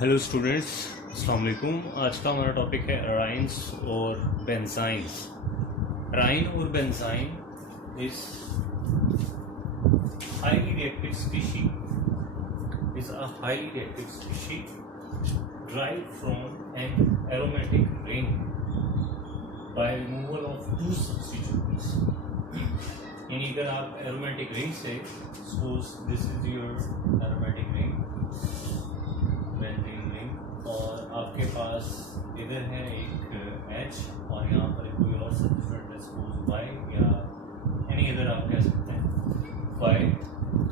Hello students, अस्सलाम वालेकुम। आज का हमारा टॉपिक है अराइन्स और बेंजाइन्स। अराइन और benzene is highly reactive species derived from an aromatic ring by removal of two substituents। यानी अगर आप एरोमेटिक रिंग से suppose this is your aromatic ring, benzene ring, और आपके पास इधर है एक H और यहाँ पर कोई और सब्स्टिट्यूएंट है सपोज Y या एनी अदर आप कह सकते हैं Y।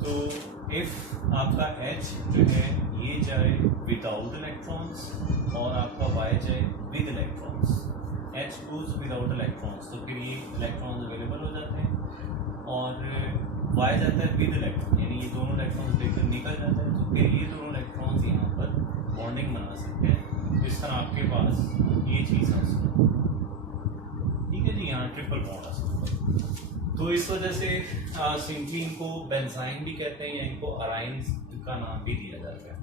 तो इफ आपका H जो है ये जाए विदाउट इलेक्ट्रॉन्स और आपका Y जाए with electrons, H goes without electrons, तो फिर ये इलेक्ट्रॉन्स अवेलेबल हो जाते हैं, और Y जाता है विद इलेक्ट्रॉन, यानी ये दोनों इलेक्ट्रॉन्स लेकर निकल जाते हैं, तो फिर ये दोनों इलेक्ट्रॉन्स यहाँ पर बॉन्डिंग बना सकते हैं। इस तरह आपके पास ये चीज़ आ सकती है, ठीक है जी, यहाँ ट्रिपल बॉन्ड आ सकता है। तो इस वजह से सिंपली इनको बेंजाइन भी कहते हैं या इनको अराइन्स का नाम भी दिया जाता है,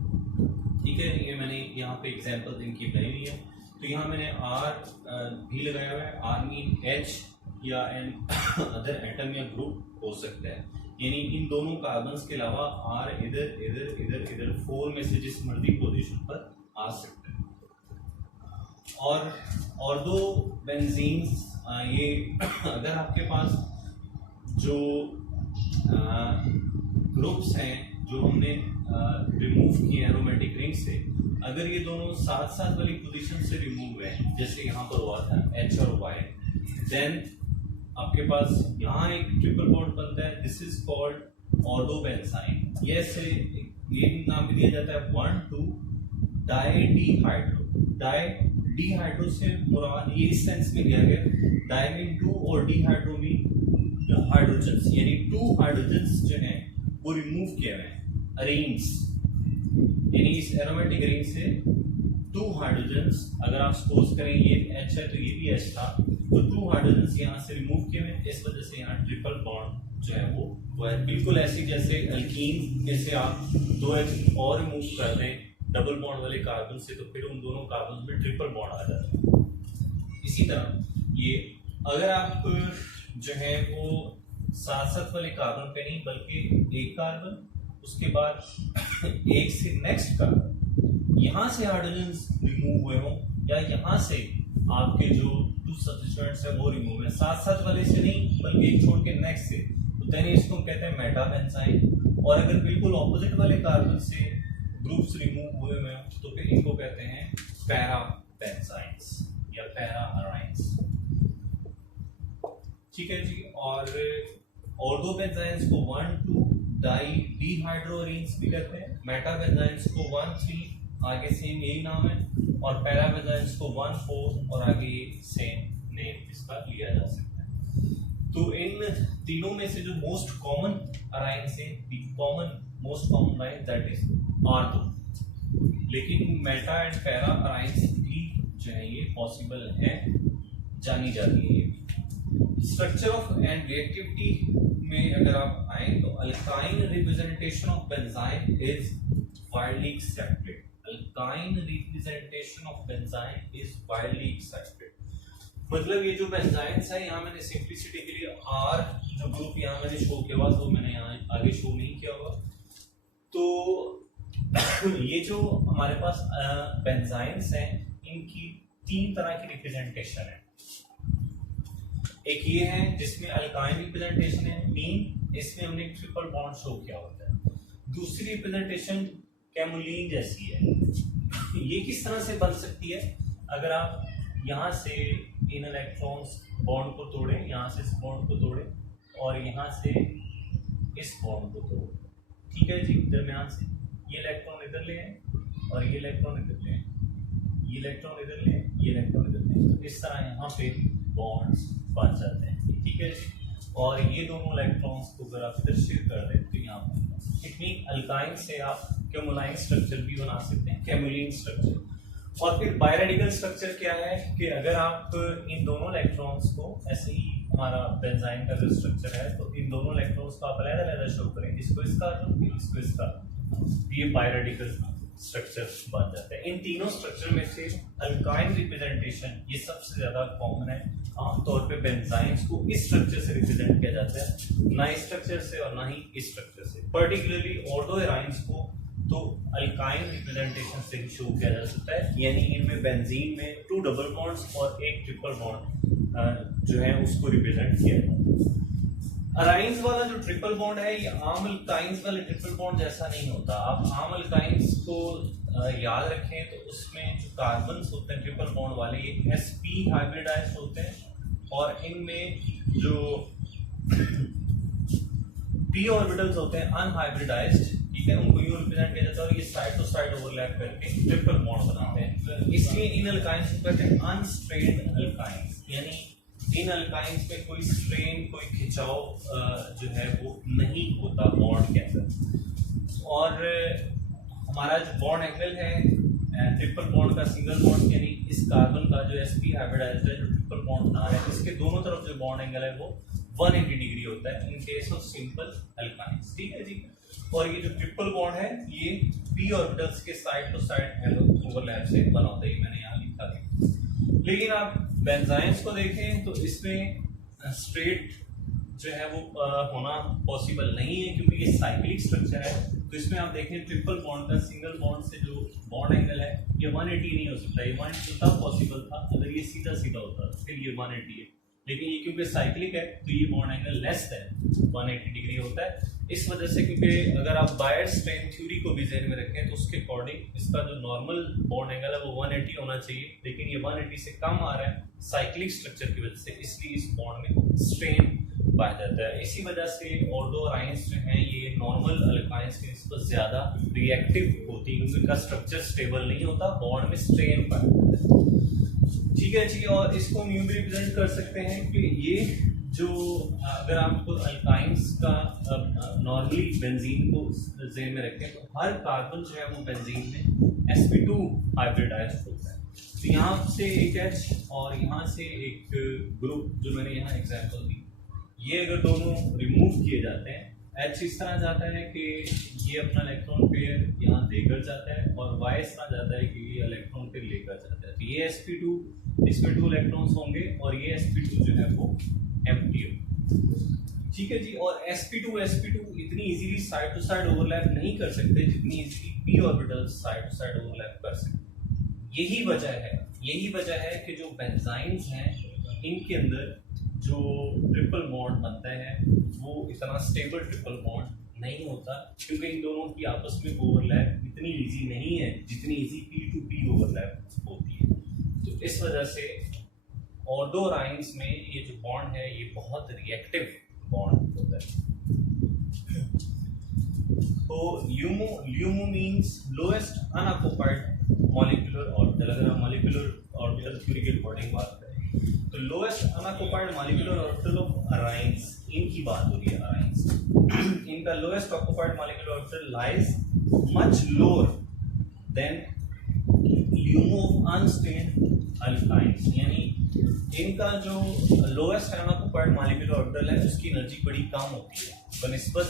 ठीक है। ये मैंने यहाँ पे एग्जांपल इनकी बनाई हुई है, तो यहाँ मैंने R भी लगाया हुआ है। R मीन H या एन अदर एटम या ग्रुप हो सकता है, यानी इन दोनों कार्बन्स के अलावा R इधर इधर इधर इधर 4 में से जिस मर्जी पोजीशन पर आ सकता है। और दो बेंजीन्स ये अगर आपके पास जो ग्रुप्स हैं जो हमने रिमूव किए एरोमेटिक रिंग से, अगर ये दोनों साथ साथ वाली पोजीशन से रिमूव हुए हैं, जैसे यहाँ पर हुआ था H और Y, देन आपके पास यहाँ एक ट्रिपल बॉन्ड बनता है। This is called orthobenzyne. ये नाम भी दिया जाता है 1,2 डाइडिहाइड्रो। डाइडिहाइड्रो से मुराद ये इस सेंस में लिया गया, डाई मीन 2 और डिहाइड्रो मीन हाइड्रोजन्स, यानी 2 हाइड्रोजन्स जो हैं वो रिमूव किए हुए हैं अरेन्स, यानी इस एरोमेटिक रिंग से 2 हाइड्रोजन्स, अगर आप सपोज करें ये H है तो ये भी H था, तो 2 हाइड्रोजन्स यहाँ से रिमूव किए हुए, इस वजह से यहाँ ट्रिपल बॉन्ड जो है वो है। बिल्कुल ऐसी जैसे अल्कीन में से आप 2 H और रिमूव कर दें डबल बॉन्ड वाले कार्बन से, तो फिर उन दोनों कार्बन में ट्रिपल बॉन्ड आ जाता है। इसी तरह ये अगर आप जो है वो साथ साथ वाले कार्बन पे नहीं बल्कि एक कार्बन उसके बाद एक से नेक्स्ट कार्बन, यहाँ से हाइड्रोजन्स रिमूव हुए हों या यहाँ से आपके जो 2 सब्स्टिट्यूएंट्स है वो रिमूव है, साथ साथ वाले से नहीं बल्कि एक छोड़ के नेक्स्ट से, तो देन इसको कहते हैं मेटाबेंजाइन। और अगर बिल्कुल ऑपोजिट वाले कार्बन से ग्रुप्स रिमूव हुए हैं तो फिर इनको कहते हैं पैराबेंजाइंस या पैरा अराइन्स, ठीक है जी। और ऑर्डोबेंजाइंस को 1,2 डाइडिहाइड्रोअरेन्स भी कहते हैं, मेटाबेंजाइंस को 1,3 आगे सेम यही नाम है, और पैराबेंजाइंस को 1,4 और आगे सेम नेम इसका लिया जा सकता है। तो इन तीनों में से जो मोस्ट कॉमन अराइन्स है, most common Arain that is R2, लेकिन मेटा एंड पैरा अराइन्स भी जो है ये पॉसिबल है, जानी जाती है। स्ट्रक्चर ऑफ एंड रिएक्टिविटी में अगर आप आए तो alkyne representation of benzene is widely accepted. Alkyne representation of benzene is widely accepted. मतलब ये जो बेंजाइन्स है, यहाँ मैंने सिंपलिसिटी के लिए R जो ग्रुप यहाँ मैंने शो किया हुआ वो मैंने यहाँ आगे शो नहीं किया हुआ। तो ये जो हमारे पास बेंजाइन्स हैं इनकी 3 तरह की रिप्रेजेंटेशन है। एक ये है जिसमें अल्काइन रिप्रेजेंटेशन है, मीन इसमें हमने ट्रिपल बॉन्ड शो किया होता है। दूसरी रिप्रेजेंटेशन कैमुलिन जैसी है। ये किस तरह से बन सकती है, अगर आप यहाँ से इन इलेक्ट्रॉन्स बॉन्ड को तोड़े, यहाँ से इस बॉन्ड को तोड़े और यहाँ से इस बॉन्ड को तोड़े, ठीक है जी, दरमियान से ये इलेक्ट्रॉन इधर ले आए और ये इलेक्ट्रॉन इधर ले आए, ये इलेक्ट्रॉन इधर ले आए, ये इलेक्ट्रॉन इधर ले आए, तो इस तरह यहाँ पे बॉन्ड्स बन जाते हैं, ठीक है जी। और ये दोनों इलेक्ट्रॉन्स को अगर आप इधर शेयर कर दें तो यहाँ पर इतनी अल्काइन से आप कैमुलाइन स्ट्रक्चर भी बना सकते हैं, कैमुलिन स्ट्रक्चर। और फिर बायरेडिकल स्ट्रक्चर क्या है कि अगर आप इन दोनों इलेक्ट्रॉन्स को ऐसे ही हमारा बेंजाइन का जो स्ट्रक्चर है तो इन दोनों इलेक्ट्रॉन्स को आप अलग अलग शो करें, इसको इसका इसको इसका, ये बायरेडिकल स्ट्रक्चर बन जाता है। इन तीनों स्ट्रक्चर में से अल्काइन रिप्रेजेंटेशन ये सबसे ज्यादा कॉमन है। आमतौर पे बेंजाइन्स को इस स्ट्रक्चर से रिप्रेजेंट किया जाता है, ना इस स्ट्रक्चर से और ना ही इस स्ट्रक्चर से। पर्टिकुलरली ऑर्थोएराइंस को तो अल्काइन रिप्रेजेंटेशन से ही शो किया जा सकता है, यानी इनमें बेंजीन में 2 डबल बॉन्ड्स और एक ट्रिपल बॉन्ड जो है उसको रिप्रेजेंट किया जाता है। अराइंस वाला जो ट्रिपल बॉन्ड है ये आम अल्काइंस वाले ट्रिपल बॉन्ड जैसा नहीं होता। आप आम अल्काइंस को याद रखें तो उसमें जो कार्बन्स होते हैं ट्रिपल बॉन्ड वाले ये sp हाइब्रिडाइज्ड होते हैं, और इनमें जो p ऑर्बिटल्स होते हैं अनहाइब्रिडाइज्ड, ठीक है, उनको यूं रिप्रेजेंट किया जाता है और ये साइड टू साइड ओवरलैप करके ट्रिपल बॉन्ड बनाते हैं। इसलिए इन अल्काइंस को कहते हैं अनस्ट्रेन्ड अल्काइंस, यानी इन अल्काइंस में कोई स्ट्रेन, कोई खिंचाव जो है वो नहीं होता बॉन्ड के अंदर। और हमारा जो बॉन्ड एंगल है ट्रिपल बॉन्ड का सिंगल बॉन्ड, यानी इस कार्बन का जो sp हाइब्रिडाइज्ड है जो ट्रिपल बॉन्ड बना रहा है इसके दोनों तरफ जो बॉन्ड एंगल है वो 180 डिग्री होता है in case of simple alkynes, ठीक है जी। और ये जो ट्रिपल बॉन्ड है ये p ऑर्बिटल्स के साइड टू साइड ओवरलैप से बना होता है, मैंने यहाँ लिखा है। लेकिन आप बेंजाइन्स को देखें तो इसमें स्ट्रेट जो है वो होना पॉसिबल नहीं है, क्योंकि ये साइक्लिक स्ट्रक्चर है। तो इसमें आप देखें ट्रिपल बॉन्ड का सिंगल बॉन्ड से जो बॉन्ड एंगल है ये 180 नहीं हो सकता। ये 180 तब पॉसिबल था अगर ये सीधा सीधा होता, फिर ये 180 है, लेकिन ये क्योंकि साइक्लिक है तो ये bond angle less than 180 degree होता है। इस वजह से, क्योंकि अगर आप बायर स्ट्रेन थ्योरी को भी ध्यान में रखें तो उसके अकॉर्डिंग इसका जो नॉर्मल बॉन्ड एंगल है वो 180 होना चाहिए, लेकिन ये 180 से कम आ रहा है साइक्लिक स्ट्रक्चर की वजह से, इसलिए इस बॉन्ड में स्ट्रेन पाया जाता है। इसी वजह से ऑर्थोएराइंस जो हैं ये नॉर्मल अल्काइंस के निस्बत ज्यादा रिएक्टिव होती है, क्योंकि इनका स्ट्रक्चर स्टेबल नहीं होता, बॉन्ड में स्ट्रेन पाया जाता है, ठीक है जी। और इसको न्यू भी रिप्रेजेंट कर सकते हैं कि ये जो अगर आपको अल्काइंस का नॉर्मली बेंजीन को ज़हन में रखें तो हर कार्बन जो है वो बेंजीन में sp2 हाइब्रिडाइज्ड होता है। तो यहाँ से एक H और यहाँ से एक ग्रुप जो मैंने यहाँ एग्जांपल दी, ये अगर दोनों रिमूव किए जाते हैं, H इस तरह जाता है कि ये अपना इलेक्ट्रॉन पेयर यहाँ देकर जाता है और Y इस तरह जाता है कि ये इलेक्ट्रॉन पेयर लेकर जाता है। तो ये sp2, इसमें 2 इलेक्ट्रॉन्स होंगे और ये sp2 जो है वो एम्प्टी हो, ठीक है जी। और sp2 इतनी easily side to side overlap नहीं कर सकते जितनी easily p orbitals side to side overlap कर सकते। यही वजह है कि जो बेंजाइन्स हैं इनके अंदर जो ट्रिपल बॉन्ड बनता है वो इतना स्टेबल ट्रिपल बॉन्ड नहीं होता, क्योंकि इन दोनों की आपस में ओवरलैप इतनी इजी नहीं है जितनी इजी p2p ओवरलैप होती है। तो इस वजह से ऑर्थोएराइंस में ये जो बॉन्ड है ये बहुत रिएक्टिव बॉन्ड होता है। तो LUMO means lowest unoccupied molecular orbital. अगर हम मॉलिक्यूलर ऑर्बिटल थ्योरी के अकॉर्डिंग बात करें तो lowest unoccupied molecular orbital of arenes, इनकी बात हो रही है अराइंस। इनका lowest occupied molecular orbital lies much lower than LUMO unstrained alkynes, यानी इनका जो लोएस्ट अनऑक्युपाइड मॉलिक्यूलर ऑर्बिटल है उसकी एनर्जी बड़ी कम होती है बनिस्बत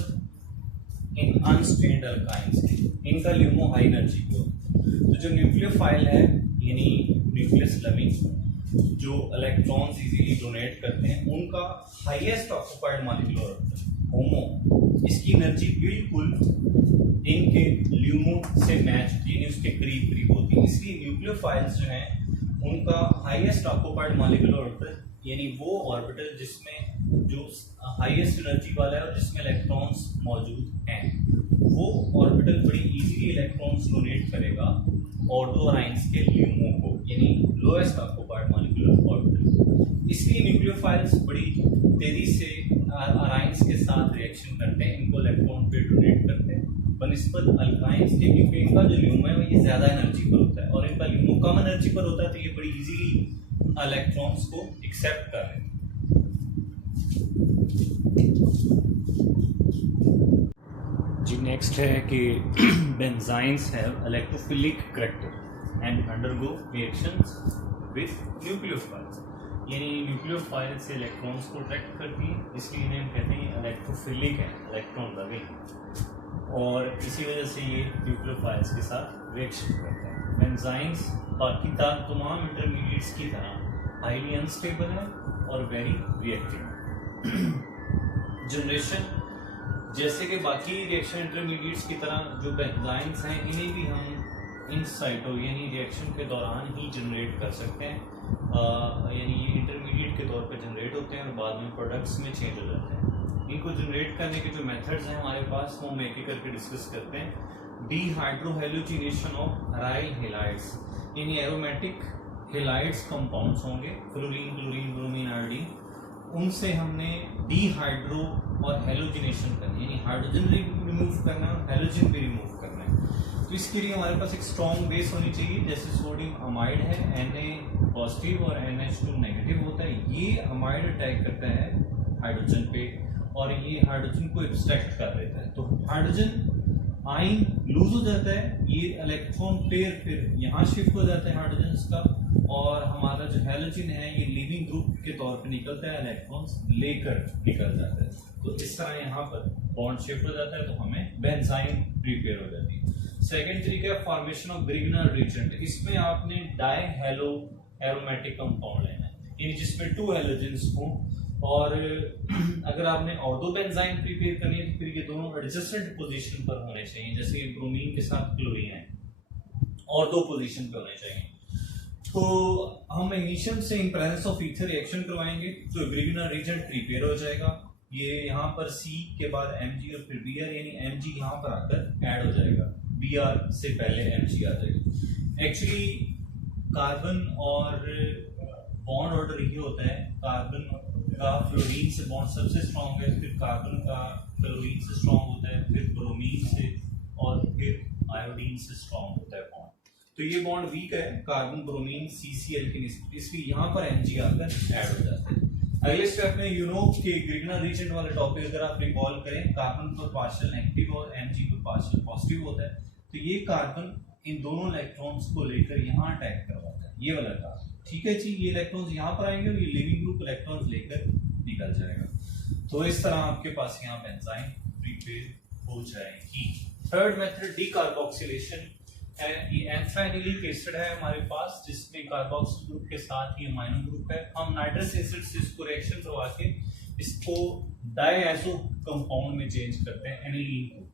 इन अनस्टेन्ड अल्काइंस के। इनका LUMO हाई एनर्जी को, तो जो न्यूक्लियोफाइल है यानी न्यूक्लियस लमिंग जो इलेक्ट्रॉन्स इजीली डोनेट करते हैं, उनका highest occupied molecular orbital HOMO, इसकी एनर्जी बिल्कुल इनके LUMO से मैच होती है, उसके करीब करीब होती है। इसलिए न्यूक्लियोफाइल्स जो हैं उनका हाईएस्ट ऑक्युपाइड मॉलिक्यूलर ऑर्बिटल, यानी वो ऑर्बिटल जिसमें जो हाईएस्ट एनर्जी वाला है और जिसमें इलेक्ट्रॉन्स मौजूद हैं, वो ऑर्बिटल बड़ी इजीली इलेक्ट्रॉन्स डोनेट करेगा ऑर्थोएराइंस के LUMO को, यानी लोएस्ट ऑक्युपाइड मॉलिक्यूलर ऑर्बिटल। इसलिए न्यूक्लियोफाइल्स बड़ी तेजी से अराइंस के साथ रिएक्शन करते हैं, इनको इलेक्ट्रॉन पे डोनेट करते हैं बनिस्बत अल्काइंस के, क्योंकि इनका जो LUMO है ये ज्यादा एनर्जी पर होता है और इनका LUMO कम एनर्जी पर होता है, तो ये बड़ी इजीली इलेक्ट्रॉन्स को एक्सेप्ट कर रहे हैं। जी नेक्स्ट है कि benzynes have electrophilic character and undergo reactions with nucleophiles, यानी न्यूक्लियोफाइल से इलेक्ट्रॉन्स को अट्रैक्ट करती है, इसलिए इन्हें हम कहते हैं इलेक्ट्रोफिलिक है, इलेक्ट्रॉन लविंग। और इसी वजह से ये न्यूक्लियोफाइल्स के साथ रिएक्शन करते हैं। बेंजाइम्स बाकी तमाम इंटरमीडिएट्स की तरह हाईली अनस्टेबल है और वेरी रिएक्टिव। जनरेशन, जैसे कि बाकी रिएक्शन इंटरमीडिएट्स की तरह जो बेंजाइम्स हैं इन्हें भी हम इन साइटो यानी रिएक्शन के दौरान ही जनरेट कर सकते हैं, यानी ये इंटरमीडिएट के तौर पर जनरेट होते हैं और बाद में प्रोडक्ट्स में चेंज हो जाते हैं। इनको जनरेट करने के जो मेथड्स हैं हमारे पास वो हम एक एक करके डिस्कस करते हैं। डीहाइड्रोहेलोजिनेशन ऑफ अराइल हेलाइड्स, यानी एरोमेटिक हेलाइड्स कंपाउंड्स होंगे, फ्लोरीन, क्लोरीन, ब्रोमीन, आयोडीन, उनसे हमने डीहाइड्रो और हेलोजिनेशन करनी है, यानी हाइड्रोजन रिमूव करना है और हेलोजन भी रिमूव करना है। तो इसके लिए हमारे पास एक स्ट्रॉन्ग बेस होनी चाहिए। जैसे सोडियम अमाइड है, Na पॉजिटिव और NH2 नेगेटिव होता है, ये अमाइड अटैक करता है हाइड्रोजन पे और ये हाइड्रोजन को एक्सट्रैक्ट कर देता है। तो हाइड्रोजन आयन लूज हो जाता है, ये इलेक्ट्रॉन पेयर फिर यहाँ शिफ्ट हो जाता है हाइड्रोजन का, और हमारा जो हेलोजन है ये लीविंग ग्रुप के तौर पे निकलता है, इलेक्ट्रॉन्स लेकर निकल जाता है। तो इस तरह यहाँ पर बॉन्ड शिफ्ट हो जाता है तो हमें बेंजाइम प्रिपेयर हो जाती है। सेकेंड तरीका है फॉर्मेशन ऑफ ग्रिग्नर रीजेंट। इसमें आपने डाई हेलो एरोमेटिक कंपाउंड लेना है, यानी जिसमें 2 हेलोजेंस हो, और अगर आपने ऑर्थो बेंजाइम प्रिपेयर करनी है तो फिर ये दोनों एडजेसेंट पोजीशन पर होने चाहिए, जैसे ब्रोमीन के साथ क्लोरीन है, ऑर्थो पोजीशन पे होने चाहिए। तो हम मैग्नीशियम से in presence of ether reaction करवाएंगे तो ग्रिग्नर रीजेंट प्रिपेयर हो जाएगा। ये यहाँ पर C के बाद Mg और फिर Br, यानी Mg यहाँ पर आकर ऐड हो जाएगा, Br से पहले Mg आ जाएगा। एक्चुअली कार्बन और बॉन्ड ऑर्डर ये होता है, कार्बन का फ्लोरीन से बॉन्ड सबसे स्ट्रॉन्ग है, फिर कार्बन का क्लोरीन से स्ट्रॉन्ग होता है, फिर ब्रोमीन से और फिर आयोडीन से स्ट्रॉन्ग होता है बॉन्ड। तो ये बॉन्ड वीक है कार्बन ब्रोमीन CCl के निस्बत, इसलिए यहाँ पर Mg आकर ऐड हो जाता है। अगले स्टेप में यू नो कि ग्रिग्नर रीजेंट वाले टॉपिक अगर आप रिकॉल करें, कार्बन पर पार्शियल नेगेटिव और Mg पर पार्शियल पॉजिटिव होता है, तो ये कार्बन इन दोनों इलेक्ट्रॉन्स को लेकर यहाँ अटैक करवाता है, ये वाला कार्बन। ठीक है जी, ये इलेक्ट्रॉन्स यहाँ पर आएंगे और ये लिविंग ग्रुप इलेक्ट्रॉन्स लेकर निकल जाएगा। तो इस तरह आपके पास यहाँ बेंजाइम प्रिपेयर हो जाएगी। थर्ड मेथड डीकार्बोक्सिलेशन है, ये एंथ्राइनिलिक एसिड है हमारे पास, जिसमें कार्बोक्सिल ग्रुप के साथ ही अमाइनो ग्रुप है। हम नाइट्रस एसिड से इसको रिएक्शन करवा के इसको डायएजो कंपाउंड में चेंज करते हैं, एनिलीन को।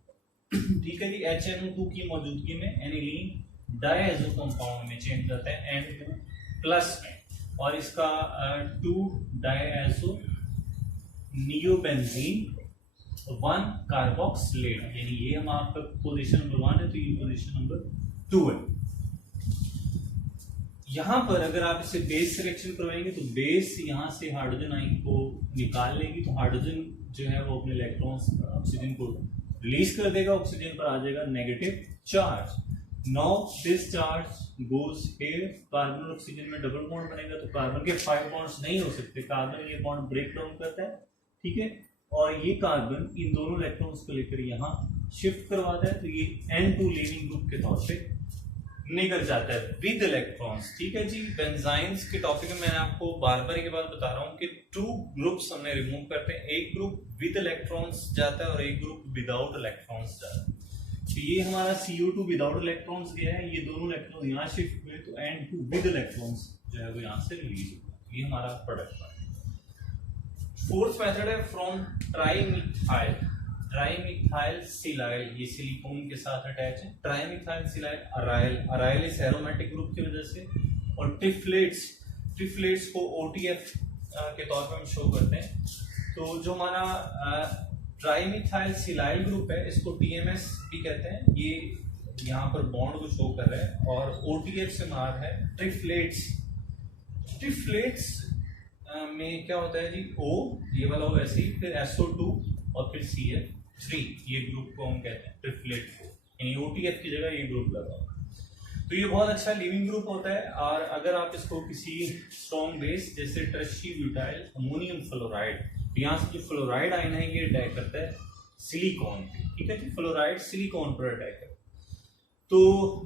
ठीक है जी, HNO2 की मौजूदगी में एनिलीन डायएजो कंपाउंड में चेंज करते हैं N2 प्लस में, और इसका 2 डायएजो नियोबेंजीन 1 कार्बोक्सिलेट, यानी ये हम आपका पोजीशन नंबर 1 है तो ये पोजीशन नंबर 2 है। यहां पर अगर आप इसे बेस सिलेक्शन करवाएंगे तो बेस यहां से हाइड्रोजन आयन को निकाल लेगी, तो हाइड्रोजन जो है वो अपने इलेक्ट्रॉन्स ऑक्सीजन को रिलीज कर देगा, ऑक्सीजन पर आ जाएगा negative charge. Now this charge goes here, carbon और ऑक्सीजन में डबल बॉन्ड बनेगा, तो कार्बन के 5 बॉन्ड्स नहीं हो सकते, कार्बन ये बॉन्ड ब्रेक डाउन करता है। ठीक है, और ये कार्बन इन दोनों इलेक्ट्रॉन्स को लेकर यहाँ शिफ्ट करवाता है, तो ये N2 लीविंग ग्रुप के तौर पे निकल जाता है विद इलेक्ट्रॉन्स। ठीक है जी, बेंजाइम्स के टॉपिक में मैंने आपको बार बार ये बात बता रहा हूँ कि 2 ग्रुप्स हमने रिमूव करते हैं, एक ग्रुप विद इलेक्ट्रॉन्स जाता है और एक ग्रुप विदाउट इलेक्ट्रॉन्स जाता है। तो ये हमारा CO2 विदाउट इलेक्ट्रॉन्स गया है, ये दोनों इलेक्ट्रॉन यहाँ शिफ्ट हुए, तो N2 विद इलेक्ट्रॉन्स जो है वो यहाँ से रिलीज हुआ, ये हमारा प्रोडक्ट है। फोर्थ मेथड है फ्रॉम ट्राइमिथाइल, ट्राइमिथाइल सिलाइल, ये सिलिकॉन के साथ अटैच है, ट्राइमिथाइल सिलाइल अराइल, अराइल इस एरोमेटिक ग्रुप की वजह से, और ट्रिफ्लेट्स को OTF के तौर पर हम शो करते हैं। तो जो हमारा ट्राइमिथाइल सिलाइल ग्रुप है इसको TMS भी कहते हैं, ये यहाँ पर बॉन्ड को शो कर रहा है, और OTF से मार है ट्रिफ्लेट्स। ट्रिफ्लेट्स में क्या होता है जी, O ये वाला हो ऐसे ही, फिर SO2 और फिर CF3, ये ग्रुप को हम कहते हैं ट्रिफ्लेट को, यानी OTF की जगह ये ग्रुप लगा। तो ये बहुत अच्छा लिविंग ग्रुप होता है, और अगर आप इसको किसी स्ट्रॉन्ग बेस जैसे ट्रशी ब्यूटाइल अमोनियम फ्लोराइड, यहाँ से जो फ्लोराइड आयन है ये अटैक करता है सिलिकॉन पे। ठीक है जी, फ्लोराइड सिलिकॉन पर अटैक है, तो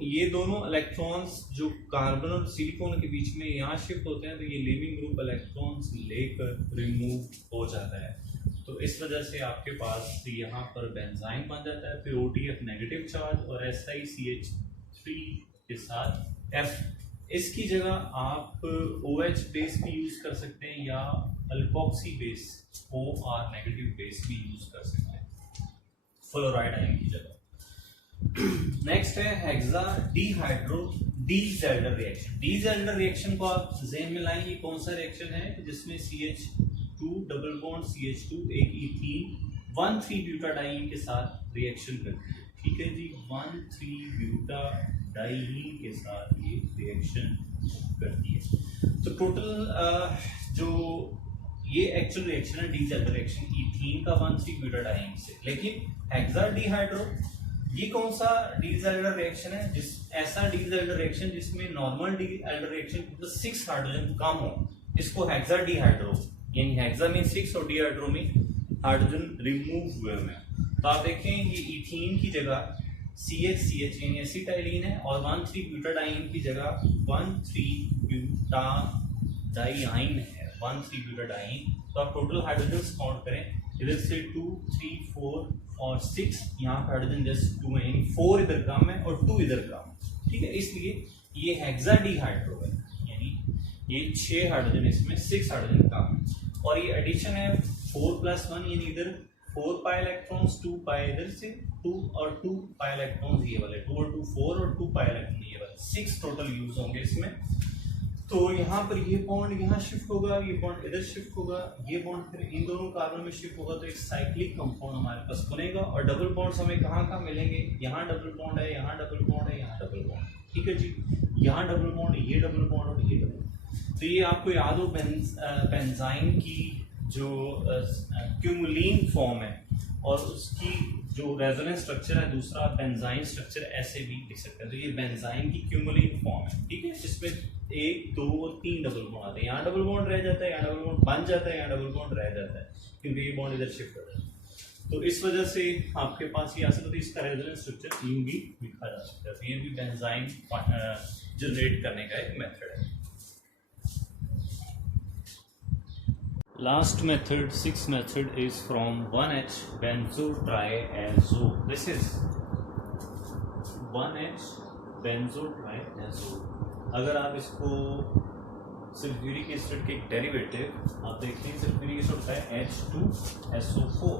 ये दोनों इलेक्ट्रॉन्स जो कार्बन और सिलिकॉन के बीच में यहाँ शिफ्ट होते हैं, तो ये लिविंग ग्रुप इलेक्ट्रॉन्स लेकर रिमूव हो जाता है। तो इस वजह से आपके पास यहाँ पर बेंजाइन बन जाता है, फिर OTF नेगेटिव चार्ज और SiCH3 के साथ F। इसकी जगह आप OH बेस भी यूज कर सकते हैं या alkoxy base OR negative base भी यूज कर सकते हैं फ्लोराइड आयन की जगह। नेक्स्ट है हेक्सा डीहाइड्रो डीजेल्डर रिएक्शन। डीजेल्डर रिएक्शन को आप ज़हन में लाएं, ये कौन सा रिएक्शन है जिसमें CH2 डबल बॉन्ड CH2 एक इथीन 1,3-ब्यूटाडाईन के साथ रिएक्शन करती है। ठीक है जी, 1,3-ब्यूटाडाईन के साथ ये रिएक्शन करती है। तो टोटल जो ये एक्चुअल रिएक्शन है डीजेल्डर रिएक्शन इथीन का 1,3-ब्यूटाडाईन से। लेकिन हेक्साडीहाइड्रो ये कौन सा डीजेल्डर रिएक्शन है, ऐसा डीजेल्डर रिएक्शन जिसमें नॉर्मल डीजेल्डर रिएक्शन प्लस 6 हाइड्रोजन कम हो, इसको हेक्साडीहाइड्रो, यानी हेक्सा में 6 और डीहाइड्रो में हाइड्रोजन रिमूव हुए हैं। तो आप देखें ये इथीन की जगह CH यानी एसिटाइलिन है और 1,3-ब्यूटाडाईन की जगह 1,3-ब्यूटाडाईन है, 1,3-ब्यूटाडाईन। तो आप टोटल हाइड्रोजन काउंट करें, इधर से 2, 3, 4 और 6, यहाँ पे हाइड्रोजन जस्ट 2 है, यानी 4 इधर कम है और 2 इधर कम है। ठीक है, इसलिए ये हेक्साडीहाइड्रो है, यानी ये 6 हाइड्रोजन इसमें 6 हाइड्रोजन कम है। और ये एडिशन है 4+1, यानी इधर 4 पाई इलेक्ट्रॉन्स, 2 पाई इधर से 2 और 2 पाई इलेक्ट्रॉन्स ये वाले 2 और 2 4 और 2 पाई इलेक्ट्रॉन ये वाले 6 टोटल यूज होंगे इसमें। तो यहाँ पर ये बॉन्ड यहाँ शिफ्ट होगा, ये बॉन्ड इधर शिफ्ट होगा, ये बॉन्ड फिर इन दोनों कार्बन में शिफ्ट होगा, तो एक साइक्लिक कंपाउंड हमारे पास बनेगा। और डबल बॉन्ड्स हमें कहाँ कहाँ मिलेंगे, यहाँ डबल बॉन्ड है, यहाँ डबल बॉन्ड है, यहाँ डबल बॉन्ड। ठीक है जी, यहाँ डबल बॉन्ड, ये डबल बॉन्ड और ये डबल। तो ये आपको याद हो बेंजाइन की जो क्यूमुलिन फॉर्म है और उसकी जो रेजोनेंस स्ट्रक्चर है दूसरा बेंजाइन स्ट्रक्चर ऐसे भी लिख सकते हैं। तो ये बेंजाइन की क्यूमुलिन फॉर्म है। ठीक है, जिसमें 1, 2 और 3 डबल बॉन्ड आते हैं, यहाँ डबल बॉन्ड रह जाता है, यहाँ डबल बॉन्ड बन जाता है, यहाँ डबल बॉन्ड रह जाता है, क्योंकि ये बॉन्ड इधर शिफ्ट हो जाता है। तो इस वजह से आपके पास ये आ सकता है, इसका रेजोनेंस स्ट्रक्चर यूं भी लिखा जा सकता है। तो ये भी बेंजाइन जनरेट करने का एक मेथड है। Last method, sixth method, is from 1H benzotriazole. This is 1H benzotriazole. अगर आप इसको सल्फ्यूरिक एसिड के डेरिवेटिव आप देखते हैं, सल्फ्यूरिक एसिड होता है H2SO4।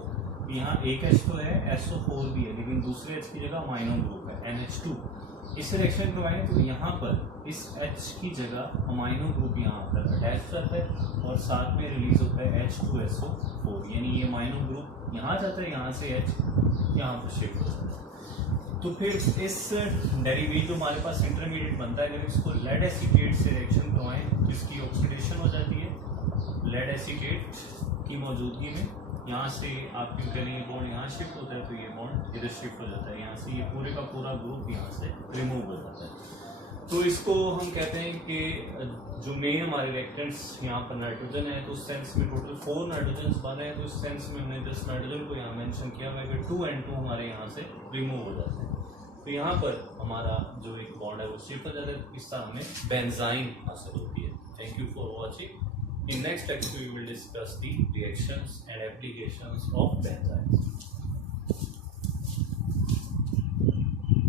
यहाँ एक H तो है, SO4 भी है, लेकिन दूसरे H की जगह अमाइनो ग्रुप है NH2। इस रिएक्शन करवाएं तो यहाँ पर इस H की जगह अमाइनो ग्रुप यहाँ पर अटैच रहता है और साथ में रिलीज होता है H2SO4, यानी ये अमाइनो ग्रुप यहाँ जाता है, यहाँ से H यहाँ पर शिफ्ट होता है। तो फिर इस डेरिवेटिव जो हमारे पास इंटरमीडिएट बनता है, अगर इसको लेड एसीटेट से रिएक्शन करवाएं तो इसकी ऑक्सीडेशन हो जाती है लेड एसीटेट की मौजूदगी में। यहाँ से आपकी करेंगे बॉन्ड यहाँ शिफ्ट होता है, तो ये बॉन्ड इधर शिफ्ट हो जाता है, यहाँ से ये पूरे का पूरा ग्रुप यहाँ से रिमूव हो जाता है। तो इसको हम कहते हैं कि जो मेन हमारे रिएक्टेंट्स यहाँ पर नाइट्रोजन है, तो उस सेंस में टोटल 4 नाइट्रोजन बने हैं, तो उस सेंस में हमने जस्ट नाइट्रोजन को यहाँ मेंशन किया हुआ है कि 2 and 2 हमारे यहाँ से रिमूव हो जाते हैं। तो यहाँ पर हमारा जो एक बॉन्ड है वो शिफ्ट हो जाता है, इस तरह हमें बेंजाइन हासिल होती है। Thank you for watching. In next lecture we will discuss the reactions and applications of benzynes.